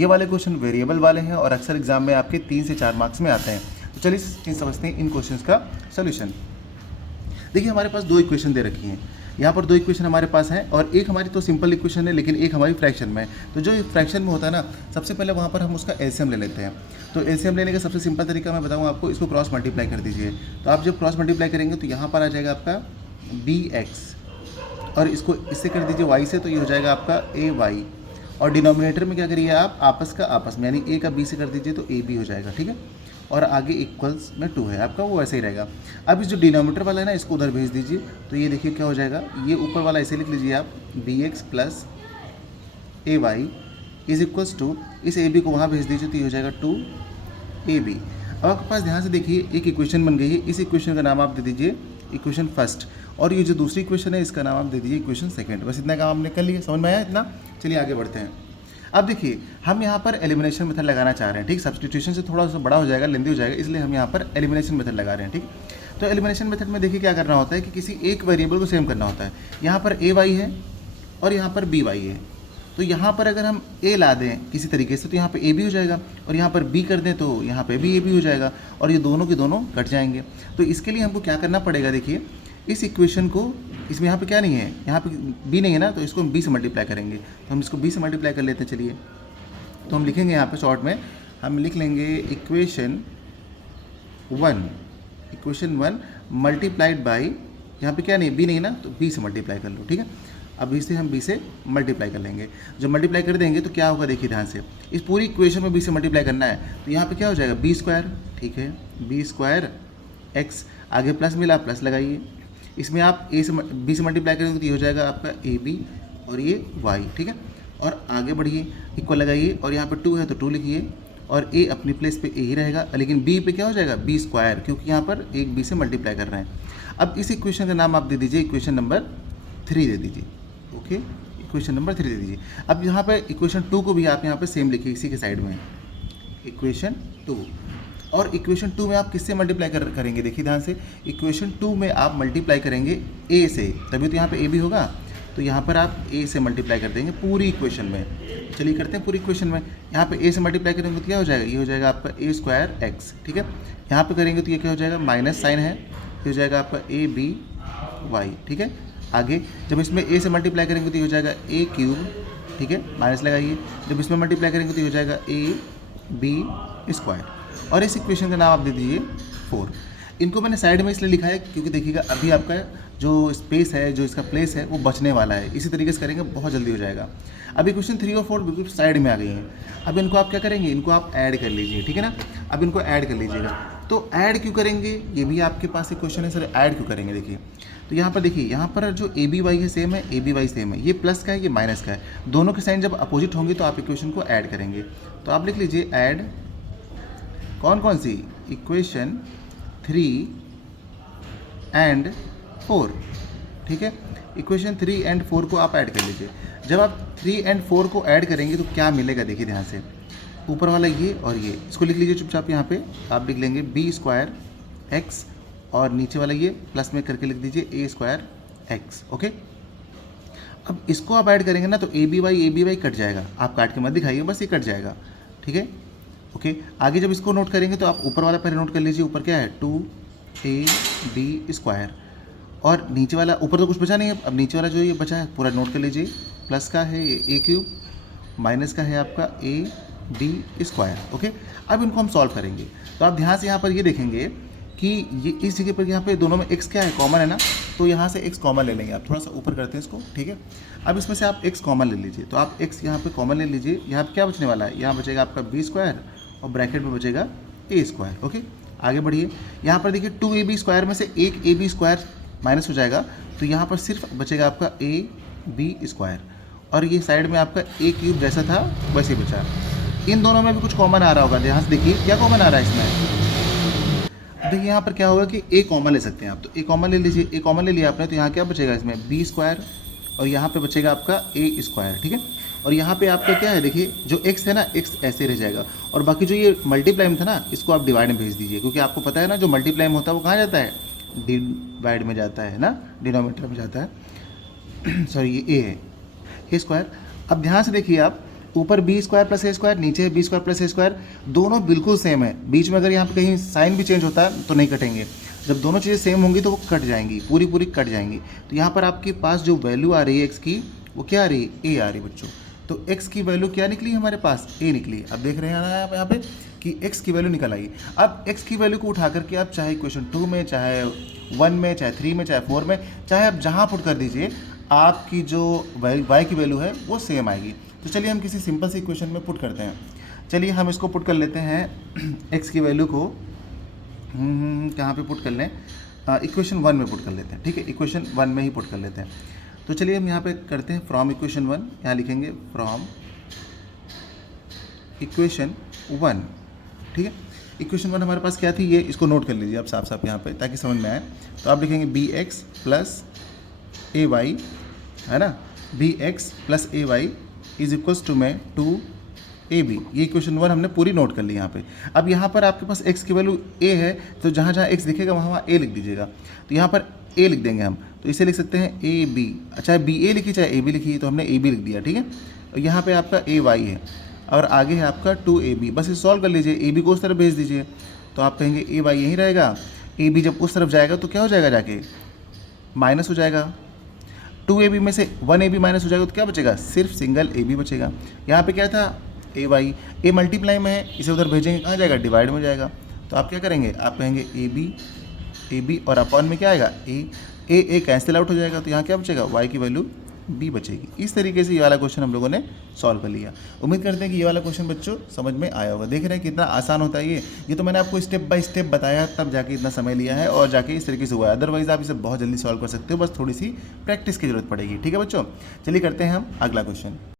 ये वाले question variable वाले हैं और अक्सर एग्जाम में आपके 3 से 4 मार्क्स में आते हैं। तो चलिए समझते हैं इन क्वेश्चंस का सोल्यूशन। देखिए हमारे पास 2 इक्वेशन दे रखी हैं, यहाँ पर 2 इक्वेशन हमारे पास हैं और एक हमारी तो सिंपल इक्वेशन है लेकिन एक हमारी फ्रैक्शन में है। तो जो फ्रैक्शन में होता है ना, सबसे पहले वहाँ पर हम उसका एलसीएम ले लेते हैं। तो एलसीएम लेने का सबसे सिंपल तरीका मैं बताऊँ आपको, इसको क्रॉस मल्टीप्लाई कर दीजिए। तो आप जब क्रॉस मल्टीप्लाई करेंगे तो यहाँ पर आ जाएगा आपका bx और इसको इससे कर दीजिए y से, तो ये हो जाएगा आपका ay। और डिनोमिनेटर में क्या करिए आप, आपस का आपस में, यानी a का b से कर दीजिए तो ab हो जाएगा, ठीक है। और आगे इक्वल्स में 2 है आपका, वो ऐसे ही रहेगा। अब इस जो डिनोमिनेटर वाला है ना, इसको उधर भेज दीजिए। तो ये देखिए क्या हो जाएगा, ये ऊपर वाला ऐसे लिख लीजिए आप, bx plus ay is equals to, इस ab को वहाँ भेज दीजिए तो ये हो जाएगा 2ab। अब आपके पास ध्यान से देखिए एक इक्वेशन बन गई है। इस इक्वेशन का नाम आप दे दीजिए इक्वेशन फर्स्ट, और ये जो दूसरी इक्वेशन है इसका नाम आप दे दीजिए इक्वेशन सेकंड। बस इतना काम हमने कर लिया, समझ में आया इतना। चलिए आगे बढ़ते हैं। अब देखिए हम यहाँ पर एलिमिनेशन मेथड लगाना चाह रहे हैं, ठीक। सब्स्टिट्यूशन से थोड़ा सा बड़ा हो जाएगा, लेंदी हो जाएगा, इसलिए हम यहाँ पर एलिमिनेशन मेथड लगा रहे हैं, ठीक। तो एलिमिनेशन मेथड में देखिए क्या करना होता है कि किसी एक वेरिएबल को सेम करना होता है। यहाँ पर ए वाई है और यहाँ पर बी वाई है। तो यहाँ पर अगर हम a ला दें किसी तरीके से तो यहाँ पे a भी हो जाएगा, और यहाँ पर b कर दें तो यहाँ पे भी a भी हो जाएगा, और ये दोनों के दोनों कट जाएंगे। तो इसके लिए हमको क्या करना पड़ेगा, देखिए इस इक्वेशन को, इसमें यहाँ पे क्या नहीं है, यहाँ पे b नहीं है ना, तो इसको हम b से मल्टीप्लाई करेंगे। तो हम इसको b से मल्टीप्लाई कर लेते हैं। चलिए तो हम लिखेंगे यहाँ पर शॉर्ट में, हम लिख लेंगे इक्वेशन 1 मल्टीप्लाइड बाई, यहाँ पे क्या नहीं, b नहीं ना, तो b से मल्टीप्लाई कर लो, ठीक है। अब इसे हम b से मल्टीप्लाई कर लेंगे। जब मल्टीप्लाई कर देंगे तो क्या होगा, देखिए ध्यान से, इस पूरी इक्वेशन में b से मल्टीप्लाई करना है। तो यहाँ पे क्या हो जाएगा, b स्क्वायर, ठीक है, b स्क्वायर x, आगे प्लस मिला, प्लस लगाइए। इसमें आप a से b से मल्टीप्लाई करेंगे तो ये हो जाएगा आपका ab और ये y, ठीक है। और आगे बढ़िए, इक्वल लगाइए, और यहाँ पर 2 है तो 2 लिखिए, और a अपनी प्लेस पे a ही रहेगा, लेकिन b पे क्या हो जाएगा, b स्क्वायर, क्योंकि यहाँ पर एक b से मल्टीप्लाई कर रहे हैं। अब इस इक्वेशन का नाम आप दे दीजिए इक्वेशन नंबर 3 दे दीजिए, ओके, इक्वेशन नंबर 3 दे दीजिए। अब यहाँ पे इक्वेशन 2 को भी आप यहाँ पे सेम लिखिए, इसी के साइड में इक्वेशन 2। और इक्वेशन 2 में आप किससे मल्टीप्लाई करेंगे, देखिए ध्यान से, इक्वेशन 2 में आप मल्टीप्लाई करेंगे a से, तभी तो यहाँ पे a भी होगा। तो यहाँ पर आप a से मल्टीप्लाई कर देंगे पूरी इक्वेशन में। चलिए करते हैं पूरी इक्वेशन में। यहाँ पे a से मल्टीप्लाई करेंगे तो क्या हो जाएगा, ये हो जाएगा आपका a स्क्वायर x, ठीक है। यहाँ पे करेंगे तो ये क्या हो जाएगा, माइनस साइन है, ये हो जाएगा आपका ab y, ठीक है। आगे जब इसमें a से मल्टीप्लाई करेंगे तो ये हो जाएगा a क्यूब, ठीक है, माइनस लगाइए। जब इसमें मल्टीप्लाई करेंगे तो ये हो जाएगा a b स्क्वायर, और इस इक्वेशन का नाम आप दे दीजिए 4। इनको मैंने साइड में इसलिए लिखा है क्योंकि देखिएगा अभी आपका जो स्पेस है, जो इसका प्लेस है, वो बचने वाला है। इसी तरीके से करेंगे बहुत जल्दी हो जाएगा। अब इक्वेशन 3 और 4 बिल्कुल साइड में आ गई हैं। अब इनको आप क्या करेंगे, इनको आप ऐड कर लीजिए, ठीक है ना। अब इनको ऐड कर लीजिएगा। तो ऐड क्यों करेंगे, ये भी आपके पास एक क्वेश्चन है, सर ऐड क्यों करेंगे। देखिए तो यहाँ पर देखिए, यहाँ पर जो ए बी वाई है सेम है, ए बी वाई सेम है, ये प्लस का है, ये माइनस का है। दोनों के साइन जब अपोजिट होंगे तो आप इक्वेशन को ऐड करेंगे। तो आप लिख लीजिए ऐड कौन कौन सी, इक्वेशन 3 एंड 4, ठीक है। इक्वेशन 3 एंड 4 को आप ऐड कर लीजिए। जब आप 3 एंड 4 को ऐड करेंगे तो क्या मिलेगा, देखिए ध्यान से, ऊपर वाला ये और ये, इसको लिख लीजिए चुपचाप। यहाँ पे आप लिख लेंगे b स्क्वायर x, और नीचे वाला ये प्लस में करके लिख दीजिए a स्क्वायर x, ओके। अब इसको आप ऐड करेंगे ना तो ए बी वाई कट जाएगा, आप काट के मत दिखाइए, बस ये कट जाएगा, ठीक है, ओके। आगे जब इसको नोट करेंगे तो आप ऊपर वाला पहले नोट कर लीजिए, ऊपर क्या है 2ab स्क्वायर, और नीचे वाला, ऊपर तो कुछ बचा नहीं है, अब नीचे वाला जो ये बचा है पूरा नोट कर लीजिए। प्लस का है ये a क्यूब, माइनस का है आपका ab स्क्वायर, ओके। अब इनको हम सॉल्व करेंगे। तो आप ध्यान से यहाँ पर ये देखेंगे कि ये इस जगह पर यहाँ पे दोनों में x क्या है, कॉमन है ना, तो यहाँ से x कॉमन ले लेंगे। आप थोड़ा सा ऊपर करते हैं इसको, ठीक है। अब इसमें से आप x कॉमन ले लीजिए, तो आप x यहाँ पे कॉमन ले लीजिए। यहाँ पे क्या बचने वाला है, यहाँ बचेगा आपका b स्क्वायर और ब्रैकेट में बचेगा a स्क्वायर, ओके। आगे बढ़िए, यहाँ पर देखिए 2ab स्क्वायर में से एक ab स्क्वायर माइनस हो जाएगा, तो यहाँ पर सिर्फ बचेगा आपका ab स्क्वायर, और ये साइड में आपका a क्यूब जैसा था वैसे बचा। इन दोनों में भी कुछ कॉमन आ रहा होगा, ध्यान से देखिए क्या कॉमन आ रहा है इसमें। देखिए यहाँ पर क्या होगा कि a कॉमन ले सकते हैं आप, तो a कॉमन ले लीजिए। a कॉमन ले लिया आपने, तो यहाँ क्या बचेगा इसमें b स्क्वायर, और यहाँ पे बचेगा आपका a स्क्वायर, ठीक है। और यहाँ पे आपका क्या है, देखिए जो x है ना, x ऐसे रह जाएगा, और बाकी जो ये मल्टीप्लाई में था ना, इसको आप डिवाइड में भेज दीजिए, क्योंकि आपको पता है ना जो मल्टीप्लाई में होता है वो कहाँ जाता है, डिवाइड में जाता है ना, डिनोमिनेटर में जाता है। सॉरी ये a है, a स्क्वायर। अब ध्यान से देखिए आप, ऊपर बी स्क्वायर प्लस ए स्क्वायर, नीचे बी स्क्वायर प्लस ए स्क्वायर, दोनों बिल्कुल सेम है। बीच में अगर यहाँ पे कहीं साइन भी चेंज होता है तो नहीं कटेंगे। जब दोनों चीज़ें सेम होंगी तो वो कट जाएंगी, पूरी पूरी कट जाएंगी। तो यहाँ पर आपके पास जो वैल्यू आ रही है एक्स की, वो क्या आ रही है, ए आ रही है बच्चों। तो एक्स की वैल्यू क्या निकली हमारे पास, ए निकली। अब देख रहे हैं ना आप यहाँ पे कि एक्स की वैल्यू निकल आई। अब एक्स की वैल्यू को उठा करके आप चाहे इक्वेशन 2 में, चाहे 1 में, चाहे 3 में, चाहे 4 में, चाहे आप जहाँ पुट कर दीजिए, आपकी जो वाई की वैल्यू है वो सेम आएगी। तो चलिए हम किसी सिंपल सी इक्वेशन में पुट करते हैं। चलिए हम इसको पुट कर लेते हैं एक्स की वैल्यू को, कहाँ पे पुट कर लें, इक्वेशन 1 में पुट कर लेते हैं। ठीक है, इक्वेशन 1 में ही पुट कर लेते हैं। तो चलिए हम यहाँ पे करते हैं फ्रॉम इक्वेशन 1, यहाँ लिखेंगे फ्रॉम इक्वेशन 1। ठीक है, इक्वेशन 1 हमारे पास क्या थी, ये इसको नोट कर लीजिए आप साफ साफ यहाँ पे ताकि समझ में आए। तो आप लिखेंगे B X plus A Y, है ना, B X plus A Y is equals to में 2 ए बी। ये इक्वेशन 1 हमने पूरी नोट कर ली यहाँ पे। अब यहाँ पर आपके पास x की वैल्यू a है, तो जहाँ जहाँ x दिखेगा वहाँ वहाँ a लिख दीजिएगा। तो यहाँ पर a लिख देंगे हम, तो इसे लिख सकते हैं ए बी, चाहे बी ए लिखी चाहे ए बी लिखी, तो हमने ए बी लिख दिया। ठीक है, और यहाँ पे आपका ए वाई है और आगे है आपका 2ab। बस इसे सॉल्व कर लीजिए, ए बी को उस तरफ भेज दीजिए, तो आप कहेंगे ए वाई यहीं रहेगा, ए बी जब उस तरफ जाएगा तो क्या हो जाएगा, जाके माइनस हो जाएगा। 2ab में से 1ab माइनस हो जाएगा तो क्या बचेगा, सिर्फ सिंगल ab बचेगा। यहाँ पे क्या था, ए वाई, ए मल्टीप्लाई में है, इसे उधर भेजेंगे कहाँ जाएगा, डिवाइड में जाएगा। तो आप क्या करेंगे, आप कहेंगे ए बी और अपॉन में क्या आएगा, ए कैंसिल आउट हो जाएगा, तो यहाँ क्या बचेगा, वाई की वैल्यू बी बचेगी। इस तरीके से ये वाला क्वेश्चन हम लोगों ने सॉल्व कर लिया। उम्मीद करते हैं कि ये वाला क्वेश्चन बच्चों समझ में आया होगा। देख रहे हैं कितना आसान होता है ये तो मैंने आपको स्टेप बाय स्टेप बताया, तब जाके इतना समय लिया है और जाके इस तरीके से हुआ है। अदरवाइज आप इसे बहुत जल्दी सॉल्व कर सकते हो, बस थोड़ी सी प्रैक्टिस की जरूरत पड़ेगी। ठीक है बच्चों, चलिए करते हैं हम अगला क्वेश्चन।